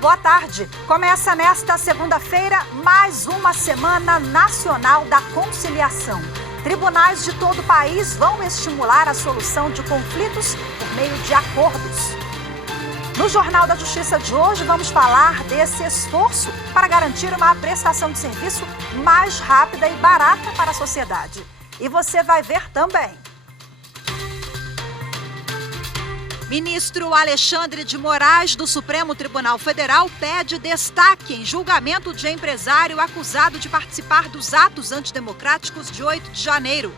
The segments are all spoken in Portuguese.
boa tarde. Começa nesta segunda-feira mais uma Semana Nacional da Conciliação. Tribunais de todo o país vão estimular a solução de conflitos por meio de acordos. No Jornal da Justiça de hoje, vamos falar desse esforço para garantir uma prestação de serviço mais rápida e barata para a sociedade. E você vai ver também. Ministro Alexandre de Moraes, do Supremo Tribunal Federal, pede destaque em julgamento de empresário acusado de participar dos atos antidemocráticos de 8 de janeiro.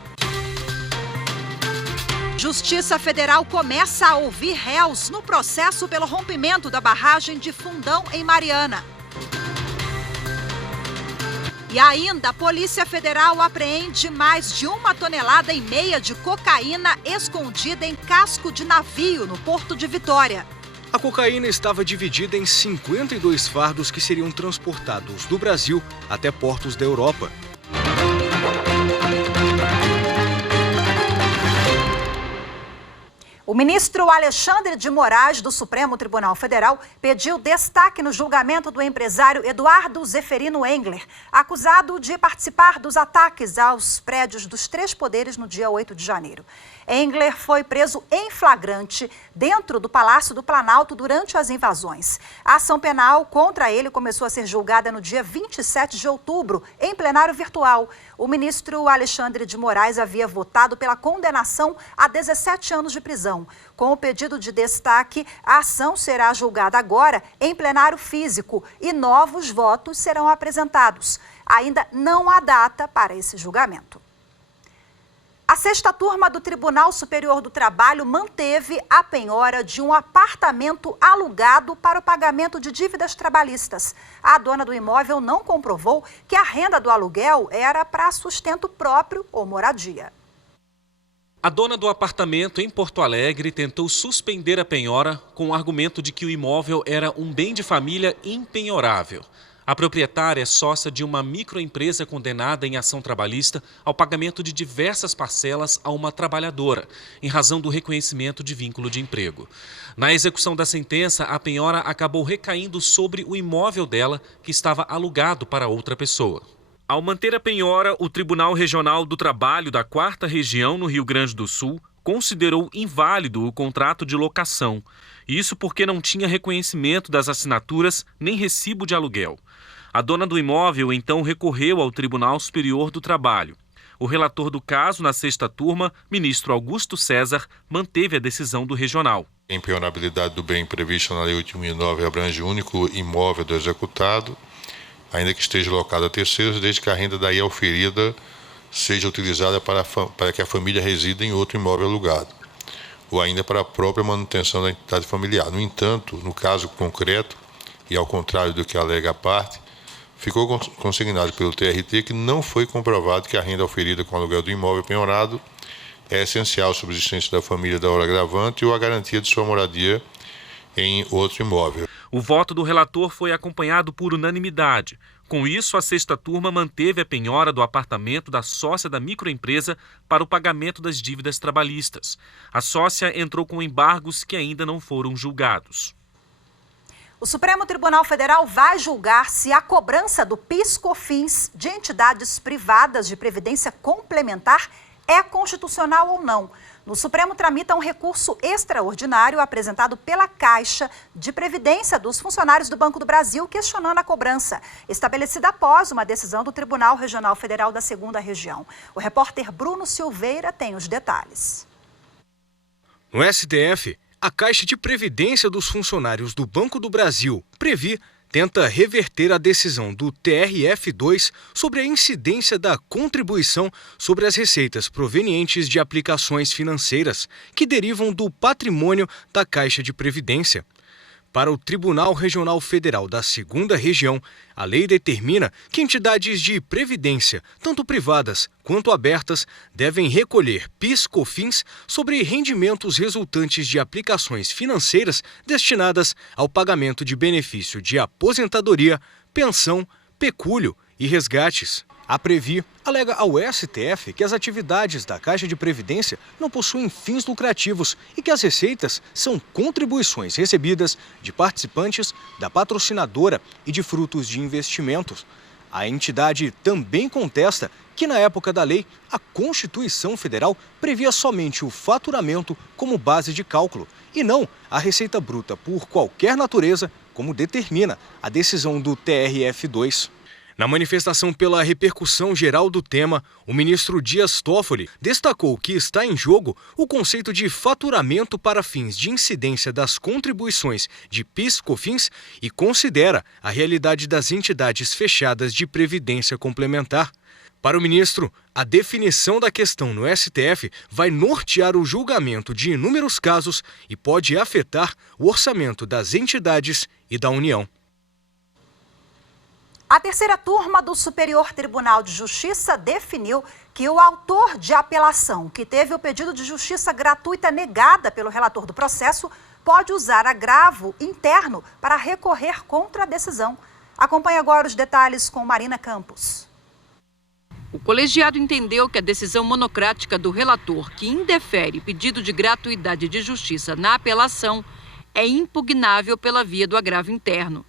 Justiça Federal começa a ouvir réus no processo pelo rompimento da barragem de Fundão, em Mariana. E ainda, a Polícia Federal apreende mais de 1,5 tonelada de cocaína escondida em casco de navio no Porto de Vitória. A cocaína estava dividida em 52 fardos que seriam transportados do Brasil até portos da Europa. O ministro Alexandre de Moraes, do Supremo Tribunal Federal, pediu destaque no julgamento do empresário Eduardo Zeferino Engler, acusado de participar dos ataques aos prédios dos 3 poderes no dia 8 de janeiro. Engler foi preso em flagrante dentro do Palácio do Planalto durante as invasões. A ação penal contra ele começou a ser julgada no dia 27 de outubro, em plenário virtual. O ministro Alexandre de Moraes havia votado pela condenação a 17 anos de prisão. Com o pedido de destaque, a ação será julgada agora em plenário físico e novos votos serão apresentados. Ainda não há data para esse julgamento. A 6ª turma do Tribunal Superior do Trabalho manteve a penhora de um apartamento alugado para o pagamento de dívidas trabalhistas. A dona do imóvel não comprovou que a renda do aluguel era para sustento próprio ou moradia. A dona do apartamento em Porto Alegre tentou suspender a penhora com o argumento de que o imóvel era um bem de família impenhorável. A proprietária é sócia de uma microempresa condenada em ação trabalhista ao pagamento de diversas parcelas a uma trabalhadora, em razão do reconhecimento de vínculo de emprego. Na execução da sentença, a penhora acabou recaindo sobre o imóvel dela, que estava alugado para outra pessoa. Ao manter a penhora, o Tribunal Regional do Trabalho da 4ª Região, no Rio Grande do Sul, considerou inválido o contrato de locação. Isso porque não tinha reconhecimento das assinaturas nem recibo de aluguel. A dona do imóvel então recorreu ao Tribunal Superior do Trabalho. O relator do caso, na 6ª turma, ministro Augusto César, manteve a decisão do regional. A impenhorabilidade do bem prevista na Lei 8.009 abrange o único imóvel do executado, ainda que esteja locado a terceiros, desde que a renda daí auferida seja utilizada para que a família resida em outro imóvel alugado, ou ainda para a própria manutenção da entidade familiar. No entanto, no caso concreto, e ao contrário do que alega a parte, ficou consignado pelo TRT que não foi comprovado que a renda oferida com o aluguel do imóvel penhorado é essencial à subsistência da família da hora agravante ou à garantia de sua moradia em outro imóvel. O voto do relator foi acompanhado por unanimidade. Com isso, a 6ª turma manteve a penhora do apartamento da sócia da microempresa para o pagamento das dívidas trabalhistas. A sócia entrou com embargos que ainda não foram julgados. O Supremo Tribunal Federal vai julgar se a cobrança do PIS/COFINS de entidades privadas de previdência complementar é constitucional ou não. No Supremo tramita um recurso extraordinário apresentado pela Caixa de Previdência dos funcionários do Banco do Brasil, questionando a cobrança, estabelecida após uma decisão do Tribunal Regional Federal da 2ª Região. O repórter Bruno Silveira tem os detalhes. No STF, a Caixa de Previdência dos funcionários do Banco do Brasil, Previ, tenta reverter a decisão do TRF2 sobre a incidência da contribuição sobre as receitas provenientes de aplicações financeiras que derivam do patrimônio da Caixa de Previdência. Para o Tribunal Regional Federal da 2ª Região, a lei determina que entidades de previdência, tanto privadas quanto abertas, devem recolher PIS/COFINS sobre rendimentos resultantes de aplicações financeiras destinadas ao pagamento de benefício de aposentadoria, pensão, pecúlio e resgates. A Previ alega ao STF que as atividades da Caixa de Previdência não possuem fins lucrativos e que as receitas são contribuições recebidas de participantes da patrocinadora e de frutos de investimentos. A entidade também contesta que, na época da lei, a Constituição Federal previa somente o faturamento como base de cálculo e não a receita bruta por qualquer natureza, como determina a decisão do TRF2. Na manifestação pela repercussão geral do tema, o ministro Dias Toffoli destacou que está em jogo o conceito de faturamento para fins de incidência das contribuições de PIS/COFINS e considera a realidade das entidades fechadas de previdência complementar. Para o ministro, a definição da questão no STF vai nortear o julgamento de inúmeros casos e pode afetar o orçamento das entidades e da União. A terceira turma do Superior Tribunal de Justiça definiu que o autor de apelação que teve o pedido de justiça gratuita negada pelo relator do processo pode usar agravo interno para recorrer contra a decisão. Acompanhe agora os detalhes com Marina Campos. O colegiado entendeu que a decisão monocrática do relator que indefere pedido de gratuidade de justiça na apelação é impugnável pela via do agravo interno,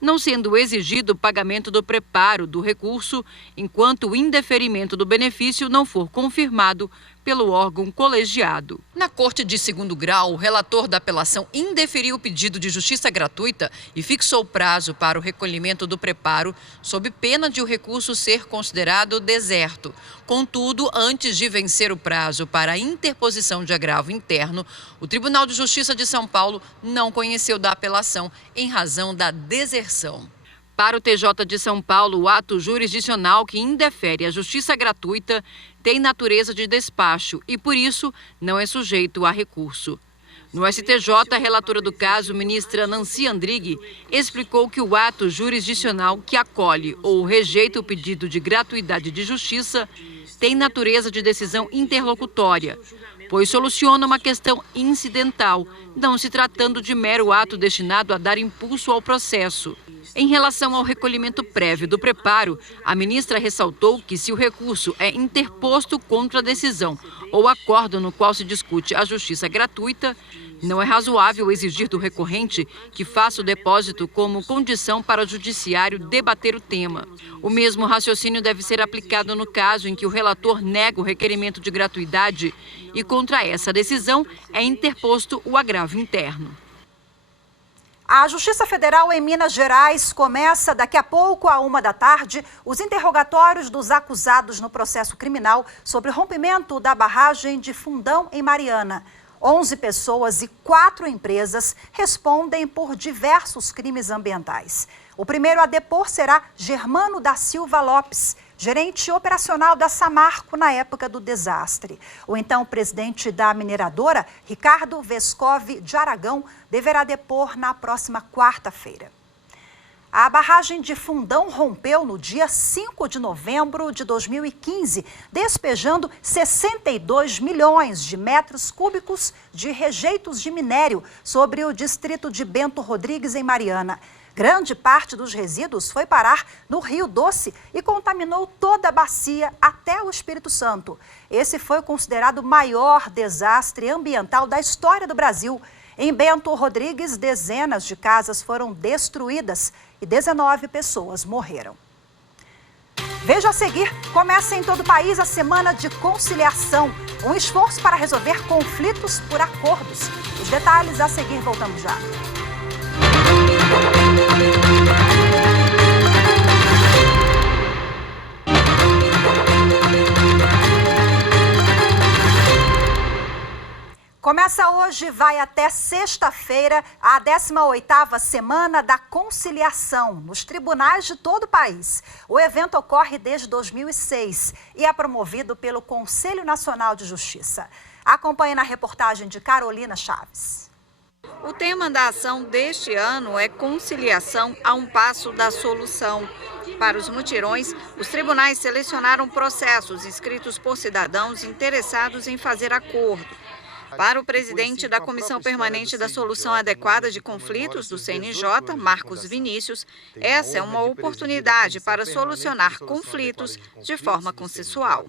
não sendo exigido o pagamento do preparo do recurso enquanto o indeferimento do benefício não for confirmado pelo órgão colegiado. Na Corte de Segundo Grau, o relator da apelação indeferiu o pedido de justiça gratuita e fixou prazo para o recolhimento do preparo, sob pena de o recurso ser considerado deserto. Contudo, antes de vencer o prazo para a interposição de agravo interno, o Tribunal de Justiça de São Paulo não conheceu da apelação em razão da deserção. Para o TJ de São Paulo, o ato jurisdicional que indefere a justiça gratuita tem natureza de despacho e, por isso, não é sujeito a recurso. No STJ, a relatora do caso, ministra Nancy Andrighi, explicou que o ato jurisdicional que acolhe ou rejeita o pedido de gratuidade de justiça tem natureza de decisão interlocutória, pois soluciona uma questão incidental, não se tratando de mero ato destinado a dar impulso ao processo. Em relação ao recolhimento prévio do preparo, a ministra ressaltou que se o recurso é interposto contra a decisão ou acordo no qual se discute a justiça gratuita, não é razoável exigir do recorrente que faça o depósito como condição para o judiciário debater o tema. O mesmo raciocínio deve ser aplicado no caso em que o relator nega o requerimento de gratuidade e contra essa decisão é interposto o agravo interno. A Justiça Federal em Minas Gerais começa daqui a pouco, à 13h, os interrogatórios dos acusados no processo criminal sobre o rompimento da barragem de Fundão, em Mariana. 11 pessoas e 4 empresas respondem por diversos crimes ambientais. O primeiro a depor será Germano da Silva Lopes, gerente operacional da Samarco na época do desastre. O então presidente da mineradora, Ricardo Vescovi de Aragão, deverá depor na próxima quarta-feira. A barragem de Fundão rompeu no dia 5 de novembro de 2015, despejando 62 milhões de metros cúbicos de rejeitos de minério sobre o distrito de Bento Rodrigues, em Mariana. Grande parte dos resíduos foi parar no Rio Doce e contaminou toda a bacia até o Espírito Santo. Esse foi considerado o maior desastre ambiental da história do Brasil. Em Bento Rodrigues, dezenas de casas foram destruídas e 19 pessoas morreram. Veja a seguir, começa em todo o país a Semana de Conciliação, um esforço para resolver conflitos por acordos. Os detalhes a seguir, voltamos já. Começa hoje e vai até sexta-feira a 18ª Semana da Conciliação nos tribunais de todo o país. O evento ocorre desde 2006 e é promovido pelo Conselho Nacional de Justiça. Acompanhe na reportagem de Carolina Chaves. O tema da ação deste ano é conciliação a um passo da solução. Para os mutirões, os tribunais selecionaram processos escritos por cidadãos interessados em fazer acordo. Para o presidente da Comissão Permanente da Solução Adequada de Conflitos do CNJ, Marcos Vinícius, essa é uma oportunidade para solucionar conflitos de forma consensual.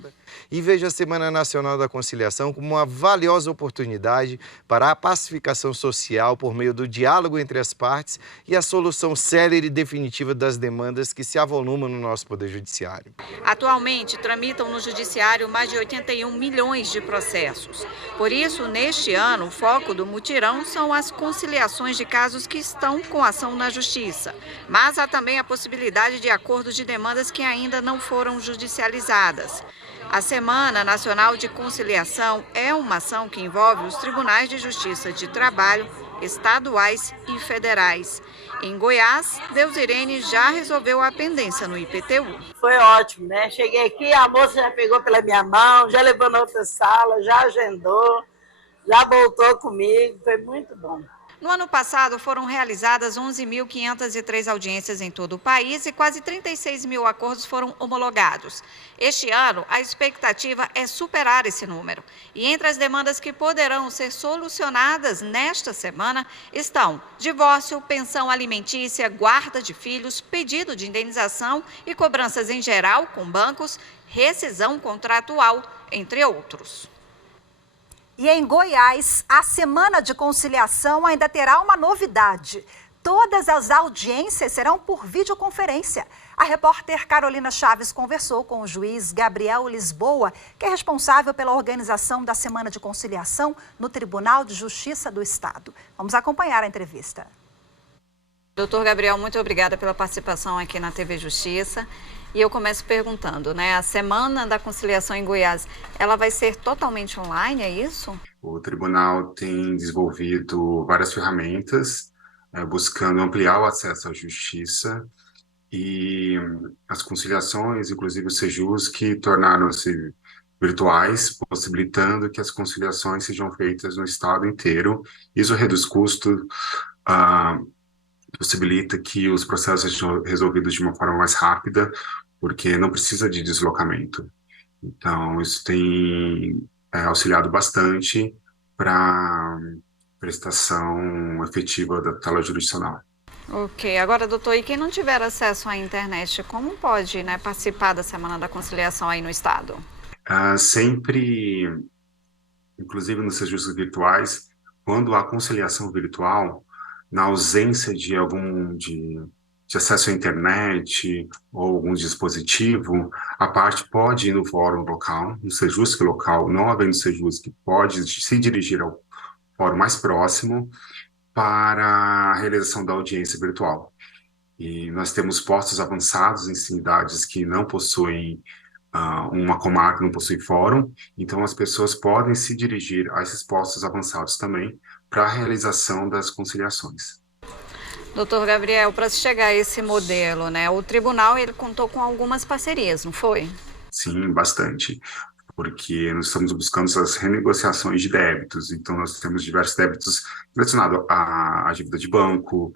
E vejo a Semana Nacional da Conciliação como uma valiosa oportunidade para a pacificação social por meio do diálogo entre as partes e a solução célere e definitiva das demandas que se avolumam no nosso Poder Judiciário. Atualmente, tramitam no Judiciário mais de 81 milhões de processos. Por isso, neste ano, o foco do mutirão são as conciliações de casos que estão com ação na Justiça. Mas há também a possibilidade de acordos de demandas que ainda não foram judicializadas. A Semana Nacional de Conciliação é uma ação que envolve os Tribunais de Justiça de Trabalho, estaduais e federais. Em Goiás, Deusirene já resolveu a pendência no IPTU. Foi ótimo, né? Cheguei aqui, a moça já pegou pela minha mão, já levou na outra sala, já agendou, já voltou comigo, foi muito bom. No ano passado, foram realizadas 11.503 audiências em todo o país e quase 36 mil acordos foram homologados. Este ano, a expectativa é superar esse número. E entre as demandas que poderão ser solucionadas nesta semana estão divórcio, pensão alimentícia, guarda de filhos, pedido de indenização e cobranças em geral com bancos, rescisão contratual, entre outros. E em Goiás, a Semana de Conciliação ainda terá uma novidade. Todas as audiências serão por videoconferência. A repórter Carolina Chaves conversou com o juiz Gabriel Lisboa, que é responsável pela organização da Semana de Conciliação no Tribunal de Justiça do Estado. Vamos acompanhar a entrevista. Doutor Gabriel, muito obrigada pela participação aqui na TV Justiça. E eu começo perguntando, né? A Semana da Conciliação em Goiás, ela vai ser totalmente online, é isso? O tribunal tem desenvolvido várias ferramentas, buscando ampliar o acesso à justiça e as conciliações, inclusive os sejus, que tornaram-se virtuais, possibilitando que as conciliações sejam feitas no estado inteiro. Isso reduz custos, possibilita que os processos sejam resolvidos de uma forma mais rápida, porque não precisa de deslocamento. Então, isso tem auxiliado bastante para a prestação efetiva da tutela jurisdicional. Ok. Agora, doutor, e quem não tiver acesso à internet, como pode, né, participar da Semana da Conciliação aí no Estado? Sempre, inclusive nos sejus virtuais, quando há conciliação virtual, na ausência de de acesso à internet ou algum dispositivo, a parte pode ir no fórum local, no sejusc local, não havendo sejusc, pode se dirigir ao fórum mais próximo para a realização da audiência virtual. E nós temos postos avançados em cidades que não possuem uma comarca, não possui fórum, então as pessoas podem se dirigir a esses postos avançados também para a realização das conciliações. Doutor Gabriel, para chegar a esse modelo, né, o tribunal ele contou com algumas parcerias, não foi? Sim, bastante, porque nós estamos buscando essas renegociações de débitos, então nós temos diversos débitos relacionados à dívida de banco,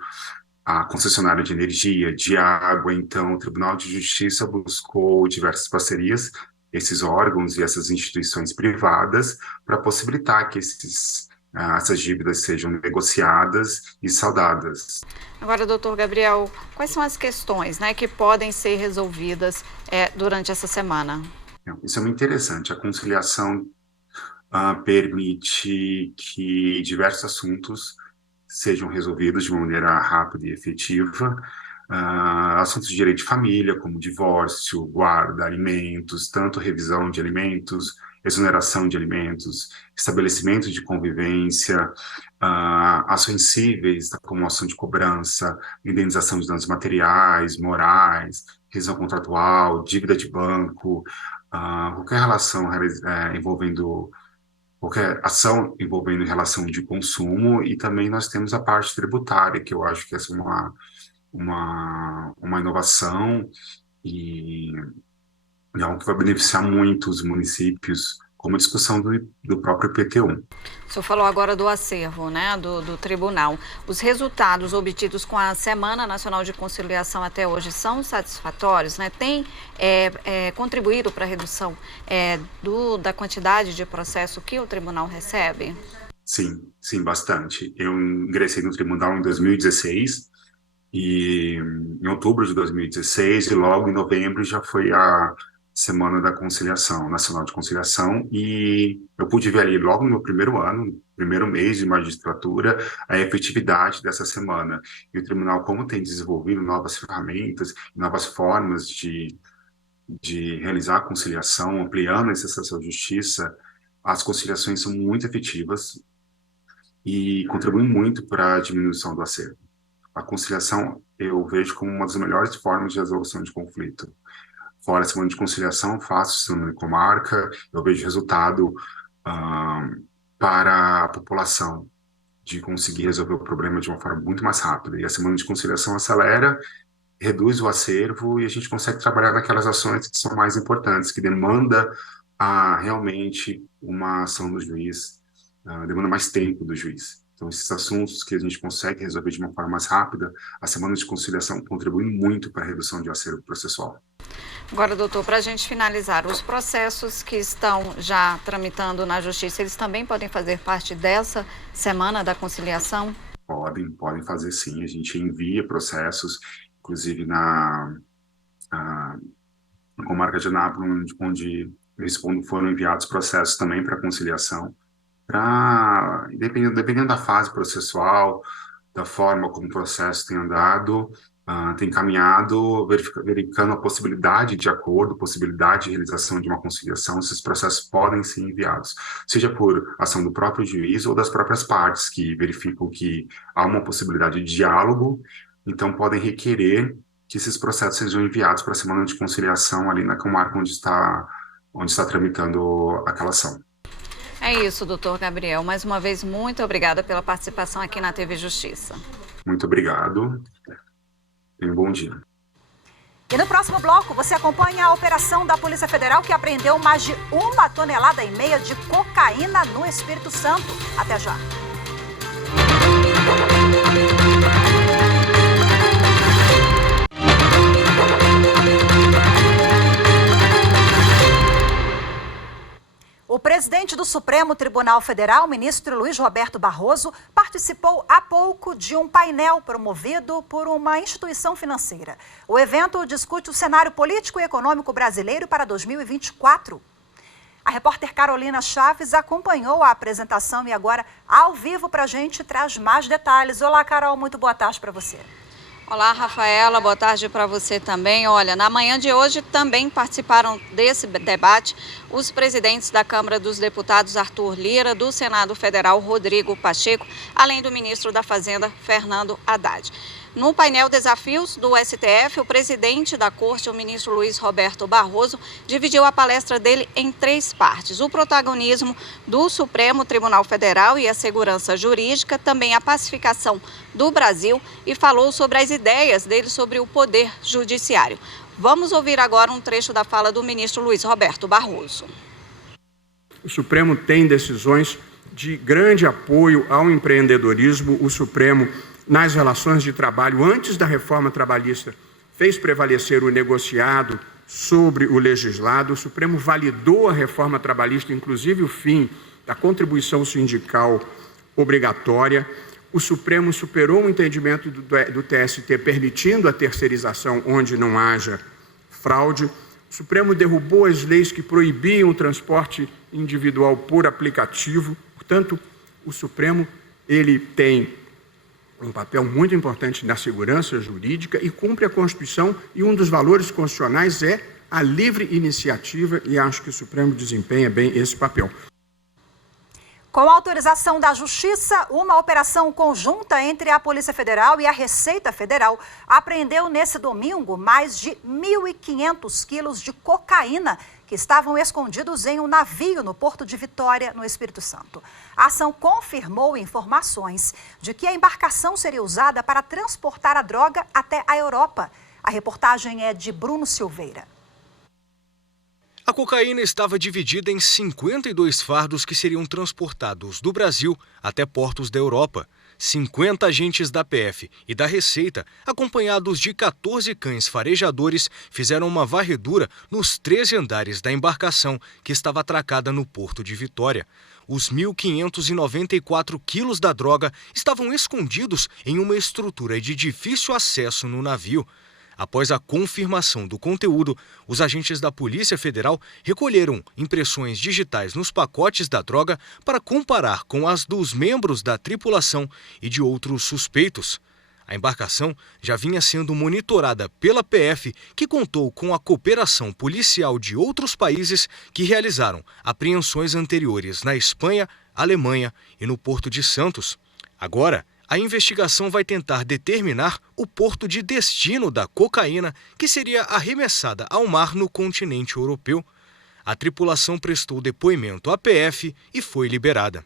a concessionária de energia, de água. Então o Tribunal de Justiça buscou diversas parcerias, esses órgãos e essas instituições privadas, para possibilitar que essas dívidas sejam negociadas e saldadas. Agora, doutor Gabriel, quais são as questões, né, que podem ser resolvidas durante essa semana? Isso é muito interessante. A conciliação permite que diversos assuntos sejam resolvidos de uma maneira rápida e efetiva. Assuntos de direito de família, como divórcio, guarda, alimentos, tanto revisão de alimentos, exoneração de alimentos, estabelecimento de convivência, ações cíveis, como ação de cobrança, indenização de danos materiais, morais, rescisão contratual, dívida de banco, qualquer relação envolvendo qualquer ação envolvendo relação de consumo. E também nós temos a parte tributária, que eu acho que essa é uma inovação e algo que vai beneficiar muito os municípios como discussão do próprio IPTU. O senhor falou agora do acervo, né, do tribunal. Os resultados obtidos com a Semana Nacional de Conciliação até hoje são satisfatórios, né? Tem contribuído para a redução da quantidade de processo que o tribunal recebe? Sim, bastante. Eu ingressei no tribunal em 2016, e em outubro de 2016, e logo em novembro já foi a Semana da Conciliação, Nacional de Conciliação, e eu pude ver ali logo no meu primeiro ano, primeiro mês de magistratura, a efetividade dessa semana. E o tribunal, como tem desenvolvido novas ferramentas, novas formas de realizar a conciliação, ampliando esse acesso à justiça, as conciliações são muito efetivas e contribuem muito para a diminuição do acervo. A conciliação eu vejo como uma das melhores formas de resolução de conflito. Fora a semana de conciliação, faço semana de comarca, eu vejo resultado para a população de conseguir resolver o problema de uma forma muito mais rápida. E a semana de conciliação acelera, reduz o acervo e a gente consegue trabalhar naquelas ações que são mais importantes, que demanda realmente uma ação do juiz, demanda mais tempo do juiz. Então, esses assuntos que a gente consegue resolver de uma forma mais rápida, a semana de conciliação contribui muito para a redução de acervo processual. Agora, doutor, para a gente finalizar, os processos que estão já tramitando na Justiça, eles também podem fazer parte dessa Semana da Conciliação? Podem fazer sim. A gente envia processos, inclusive na comarca de Anápolis, onde foram enviados processos também para conciliação, dependendo da fase processual, da forma como o processo tem andado, tem caminhado, verificando a possibilidade de acordo, possibilidade de realização de uma conciliação. Esses processos podem ser enviados, seja por ação do próprio juiz ou das próprias partes, que verificam que há uma possibilidade de diálogo, então podem requerer que esses processos sejam enviados para a semana de conciliação ali na comarca onde está tramitando aquela ação. É isso, doutor Gabriel. Mais uma vez, muito obrigada pela participação aqui na TV Justiça. Muito obrigado. Tenha um bom dia. E no próximo bloco, você acompanha a operação da Polícia Federal que apreendeu mais de 1,5 toneladas de cocaína no Espírito Santo. Até já. O presidente do Supremo Tribunal Federal, ministro Luiz Roberto Barroso, participou há pouco de um painel promovido por uma instituição financeira. O evento discute o cenário político e econômico brasileiro para 2024. A repórter Carolina Chaves acompanhou a apresentação e agora, ao vivo, para a gente, traz mais detalhes. Olá, Carol, muito boa tarde para você. Olá, Rafaela, boa tarde para você também. Olha, na manhã de hoje também participaram desse debate os presidentes da Câmara dos Deputados Arthur Lira, do Senado Federal Rodrigo Pacheco, além do ministro da Fazenda Fernando Haddad. No painel Desafios do STF, o presidente da Corte, o ministro Luiz Roberto Barroso, dividiu a palestra dele em 3 partes. O protagonismo do Supremo Tribunal Federal e a segurança jurídica, também a pacificação do Brasil, e falou sobre as ideias dele sobre o poder judiciário. Vamos ouvir agora um trecho da fala do ministro Luiz Roberto Barroso. O Supremo tem decisões de grande apoio ao empreendedorismo. O Supremo, nas relações de trabalho, antes da reforma trabalhista, fez prevalecer o negociado sobre o legislado. O Supremo validou a reforma trabalhista, inclusive o fim da contribuição sindical obrigatória. O Supremo superou o entendimento do TST, permitindo a terceirização onde não haja fraude. O Supremo derrubou as leis que proibiam o transporte individual por aplicativo. Portanto, o Supremo ele tem um papel muito importante na segurança jurídica e cumpre a Constituição, e um dos valores constitucionais é a livre iniciativa, e acho que o Supremo desempenha bem esse papel. Com a autorização da Justiça, uma operação conjunta entre a Polícia Federal e a Receita Federal apreendeu nesse domingo mais de 1.500 quilos de cocaína que estavam escondidos em um navio no Porto de Vitória, no Espírito Santo. A ação confirmou informações de que a embarcação seria usada para transportar a droga até a Europa. A reportagem é de Bruno Silveira. A A cocaína estava dividida em 52 fardos que seriam transportados do Brasil até portos da Europa. 50 agentes da PF e da Receita, acompanhados de 14 cães farejadores, fizeram uma varredura nos 13 andares da embarcação que estava atracada no porto de Vitória. Os 1.594 quilos da droga estavam escondidos em uma estrutura de difícil acesso no navio. Após a confirmação do conteúdo, os agentes da Polícia Federal recolheram impressões digitais nos pacotes da droga para comparar com as dos membros da tripulação e de outros suspeitos. A embarcação já vinha sendo monitorada pela PF, que contou com a cooperação policial de outros países que realizaram apreensões anteriores na Espanha, Alemanha e no Porto de Santos. Agora, a investigação vai tentar determinar o porto de destino da cocaína que seria arremessada ao mar no continente europeu. A tripulação prestou depoimento à PF e foi liberada.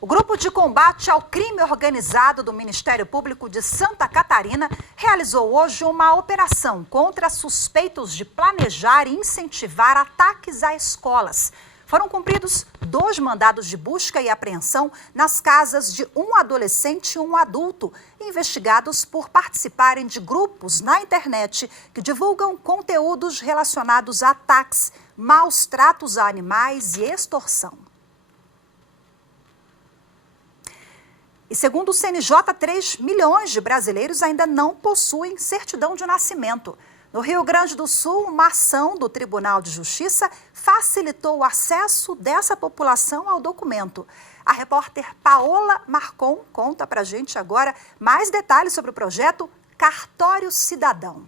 O Grupo de Combate ao Crime Organizado do Ministério Público de Santa Catarina realizou hoje uma operação contra suspeitos de planejar e incentivar ataques a escolas. Foram cumpridos 2 mandados de busca e apreensão nas casas de um adolescente e um adulto, investigados por participarem de grupos na internet que divulgam conteúdos relacionados a ataques, maus tratos a animais e extorsão. E segundo o CNJ, 3 milhões de brasileiros ainda não possuem certidão de nascimento. No Rio Grande do Sul, uma ação do Tribunal de Justiça facilitou o acesso dessa população ao documento. A repórter Paola Marcon conta pra gente agora mais detalhes sobre o projeto Cartório Cidadão.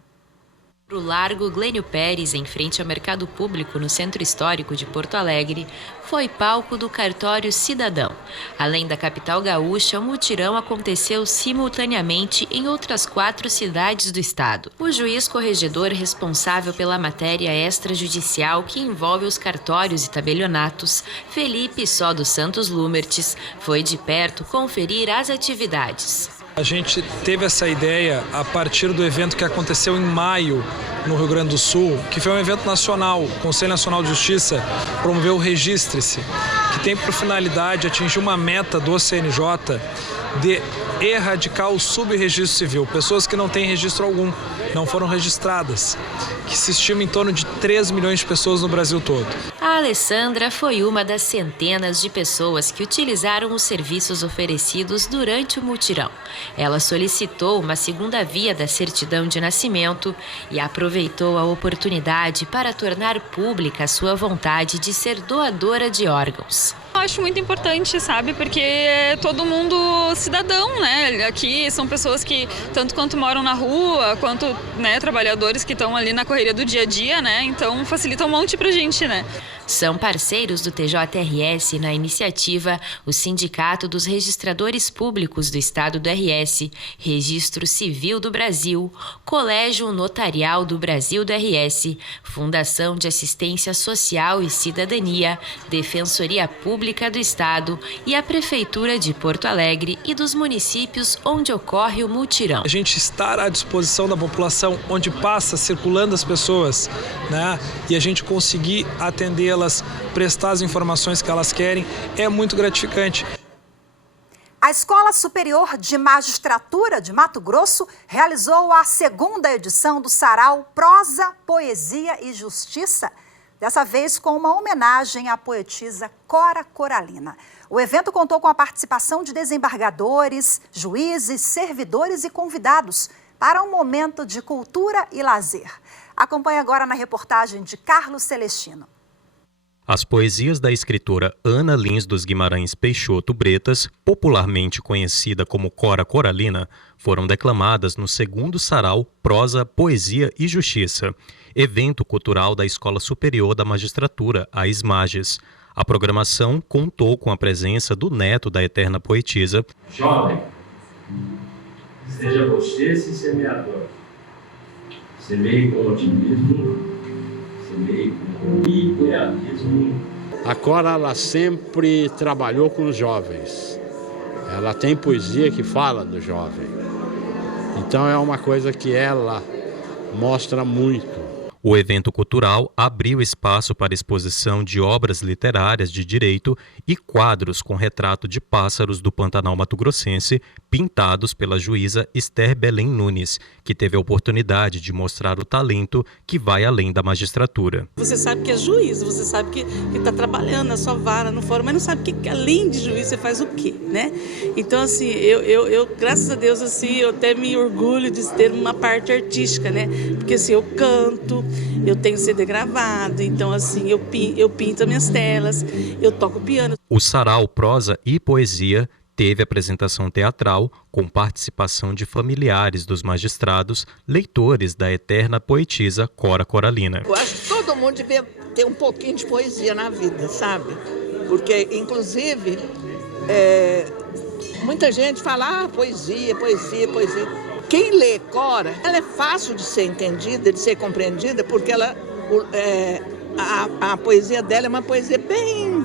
O Largo Glênio Pérez, em frente ao Mercado Público, no Centro Histórico de Porto Alegre, foi palco do Cartório Cidadão. Além da capital gaúcha, o mutirão aconteceu simultaneamente em outras 4 cidades do estado. O juiz corregedor responsável pela matéria extrajudicial que envolve os cartórios e tabelionatos, Felipe Só dos Santos Lumertes, foi de perto conferir as atividades. A gente teve essa ideia a partir do evento que aconteceu em maio no Rio Grande do Sul, que foi um evento nacional. O Conselho Nacional de Justiça promoveu o Registre-se, que tem por finalidade atingir uma meta do CNJ de erradicar o subregistro civil. Pessoas que não têm registro algum, não foram registradas, que se estima em torno de 3 milhões de pessoas no Brasil todo. A Alessandra foi uma das centenas de pessoas que utilizaram os serviços oferecidos durante o mutirão. Ela solicitou uma segunda via da certidão de nascimento e aproveitou a oportunidade para tornar pública a sua vontade de ser doadora de órgãos. Eu acho muito importante, sabe, porque é todo mundo cidadão, né? Aqui são pessoas que tanto quanto moram na rua, quanto, né, trabalhadores que estão ali na correria do dia a dia, né? Então facilita um monte pra gente, né? São parceiros do TJRS na iniciativa o Sindicato dos Registradores Públicos do Estado do RS, Registro Civil do Brasil, Colégio Notarial do Brasil do RS, Fundação de Assistência Social e Cidadania, Defensoria Pública do Estado e a Prefeitura de Porto Alegre e dos municípios onde ocorre o mutirão. A gente estar à disposição da população onde passa circulando as pessoas, né? E a gente conseguir atendê-las, prestar as informações que elas querem, é muito gratificante. A Escola Superior de Magistratura de Mato Grosso realizou a 2ª edição do Sarau Prosa, Poesia e Justiça, dessa vez com uma homenagem à poetisa Cora Coralina. O evento contou com a participação de desembargadores, juízes, servidores e convidados para um momento de cultura e lazer. Acompanhe agora na reportagem de Carlos Celestino. As poesias da escritora Ana Lins dos Guimarães Peixoto Bretas, popularmente conhecida como Cora Coralina, foram declamadas no 2º Sarau Prosa, Poesia e Justiça, evento cultural da Escola Superior da Magistratura, a ESMAGES. A programação contou com a presença do neto da eterna poetisa. Jovem, seja você esse semeador. Semeie com otimismo, semeie com idealismo. A Cora, ela sempre trabalhou com os jovens. Ela tem poesia que fala do jovem. Então é uma coisa que ela mostra muito. O evento cultural abriu espaço para exposição de obras literárias de direito e quadros com retrato de pássaros do Pantanal mato-grossense, pintados pela juíza Esther Belém Nunes, que teve a oportunidade de mostrar o talento que vai além da magistratura. Você sabe que é juiz, você sabe que está trabalhando na sua vara, no fórum, mas não sabe que além de juiz você faz o quê, né? Então, assim, eu graças a Deus, assim, eu até me orgulho de ter uma parte artística, né? Porque, assim, eu canto, eu tenho CD gravado, então, assim, eu pinto as minhas telas, eu toco piano. O sarau Prosa e Poesia teve apresentação teatral com participação de familiares dos magistrados, leitores da eterna poetisa Cora Coralina. Eu acho que todo mundo devia ter um pouquinho de poesia na vida, sabe? Porque, inclusive, muita gente fala, poesia. Quem lê Cora, ela é fácil de ser entendida, de ser compreendida, porque a poesia dela é uma poesia bem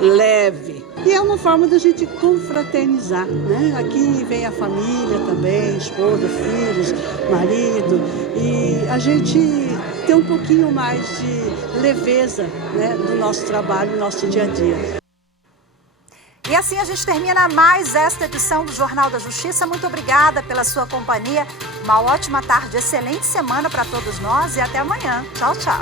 leve. E é uma forma da gente confraternizar, né? Aqui vem a família também, esposa, filhos, marido, e a gente tem um pouquinho mais de leveza, né, no nosso trabalho, no nosso dia a dia. E assim a gente termina mais esta edição do Jornal da Justiça. Muito obrigada pela sua companhia. Uma ótima tarde, excelente semana para todos nós e até amanhã. Tchau, tchau.